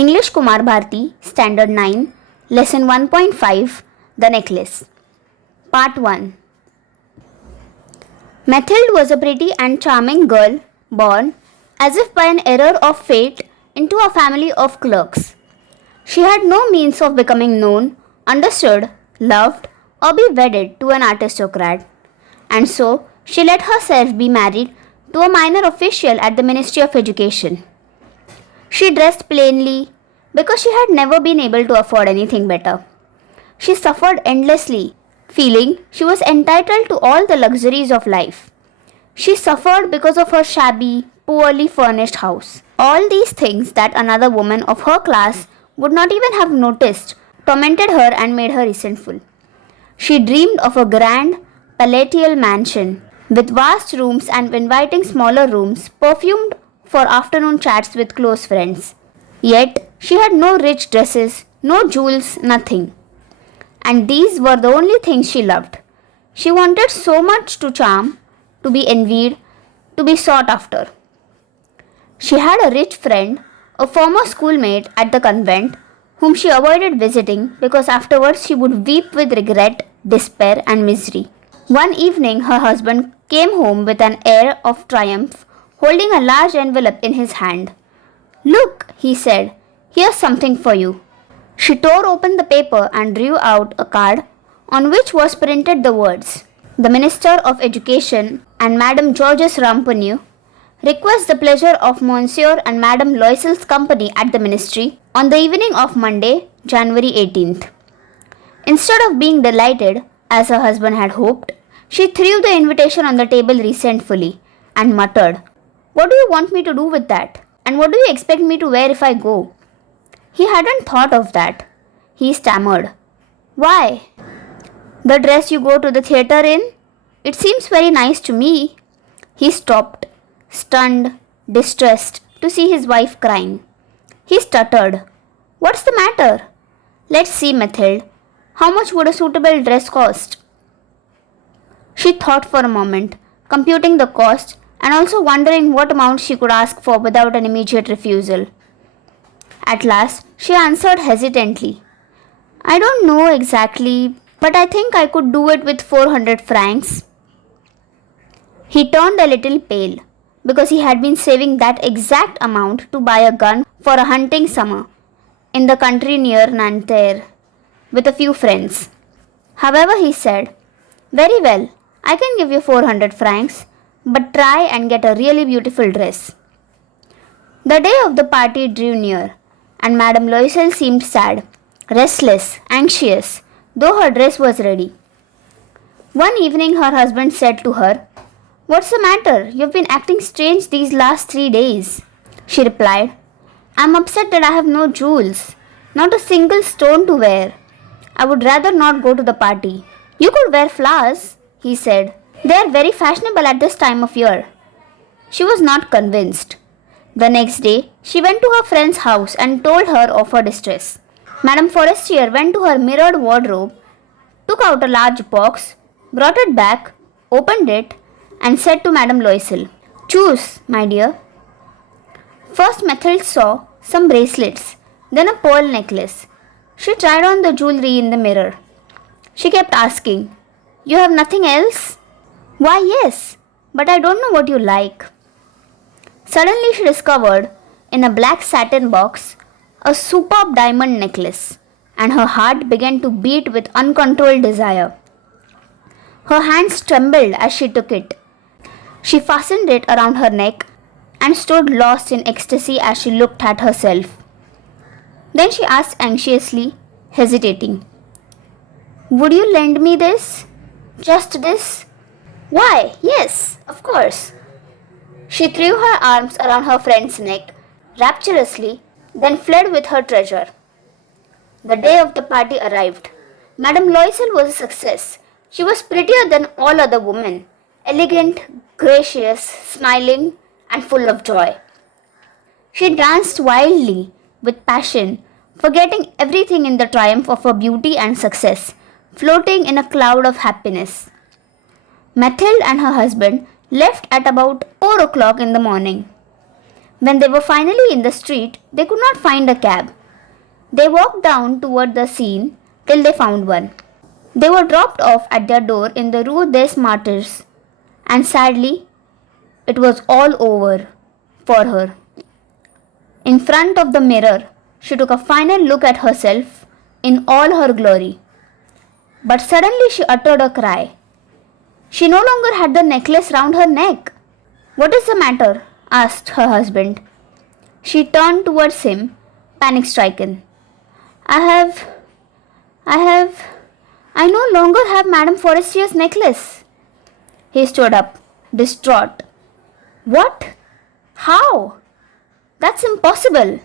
English Kumar Bharti, Standard 9, Lesson 1.5, The Necklace. Part 1. Mathilde was a pretty and charming girl born, as if by an error of fate, into a family of clerks. She had no means of becoming known, understood, loved, or be wedded to an aristocrat, and so she let herself be married to a minor official at the Ministry of Education. She dressed plainly because she had never been able to afford anything better. She suffered endlessly, feeling she was entitled to all the luxuries of life. She suffered because of her shabby, poorly furnished house. All these things that another woman of her class would not even have noticed tormented her and made her resentful. She dreamed of a grand, palatial mansion with vast rooms and inviting smaller rooms perfumed for afternoon chats with close friends. Yet, she had no rich dresses, no jewels, nothing. And these were the only things she loved. She wanted so much to charm, to be envied, to be sought after. She had a rich friend, a former schoolmate at the convent, whom she avoided visiting because afterwards she would weep with regret, despair, and misery. One evening, her husband came home with an air of triumph, holding a large envelope in his hand. "Look," he said, "here's something for you." She tore open the paper and drew out a card on which was printed the words, "The Minister of Education and Madame Georges Ramponneau request the pleasure of Monsieur and Madame Loisel's company at the Ministry on the evening of Monday, January 18th. Instead of being delighted, as her husband had hoped, she threw the invitation on the table resentfully and muttered, "What do you want me to do with that? And what do you expect me to wear if I go?" He hadn't thought of that. He stammered, "Why? The dress you go to the theatre in? It seems very nice to me." He stopped, stunned, distressed, to see his wife crying. He stuttered, "What's the matter?" "Let's see, Mathilde. How much would a suitable dress cost?" She thought for a moment, computing the cost and also wondering what amount she could ask for without an immediate refusal. At last, she answered hesitantly, "I don't know exactly, but I think I could do it with 400 francs. He turned a little pale, because he had been saving that exact amount to buy a gun for a hunting summer in the country near Nanterre with a few friends. However, he said, "Very well, I can give you 400 francs, but try and get a really beautiful dress." The day of the party drew near, and Madame Loisel seemed sad, restless, anxious, though her dress was ready. One evening her husband said to her, "What's the matter? You've been acting strange these last 3 days." She replied, "I'm upset that I have no jewels, not a single stone to wear. I would rather not go to the party." "You could wear flowers," he said. "They are very fashionable at this time of year." She was not convinced. The next day, she went to her friend's house and told her of her distress. Madame Forestier went to her mirrored wardrobe, took out a large box, brought it back, opened it, and said to Madame Loisel, "Choose, my dear." First, Mathilde saw some bracelets, then a pearl necklace. She tried on the jewelry in the mirror. She kept asking, "You have nothing else?" "Why, yes, but I don't know what you like." Suddenly she discovered, in a black satin box, a superb diamond necklace, and her heart began to beat with uncontrolled desire. Her hands trembled as she took it. She fastened it around her neck and stood lost in ecstasy as she looked at herself. Then she asked anxiously, hesitating, "Would you lend me this? Just this?" "Why, yes, of course." She threw her arms around her friend's neck rapturously, then fled with her treasure. The day of the party arrived. Madame Loisel was a success. She was prettier than all other women, elegant, gracious, smiling, and full of joy. She danced wildly, with passion, forgetting everything in the triumph of her beauty and success, floating in a cloud of happiness. Mathilde and her husband left at about 4 o'clock in the morning. When they were finally in the street, they could not find a cab. They walked down toward the scene till they found one. They were dropped off at their door in the Rue des Martyrs, and sadly, it was all over for her. In front of the mirror, she took a final look at herself in all her glory. But suddenly she uttered a cry. She no longer had the necklace round her neck. "What is the matter?" asked her husband. She turned towards him, panic stricken. I have, I no longer have Madame Forestier's necklace. He stood up, distraught. What? How? That's impossible.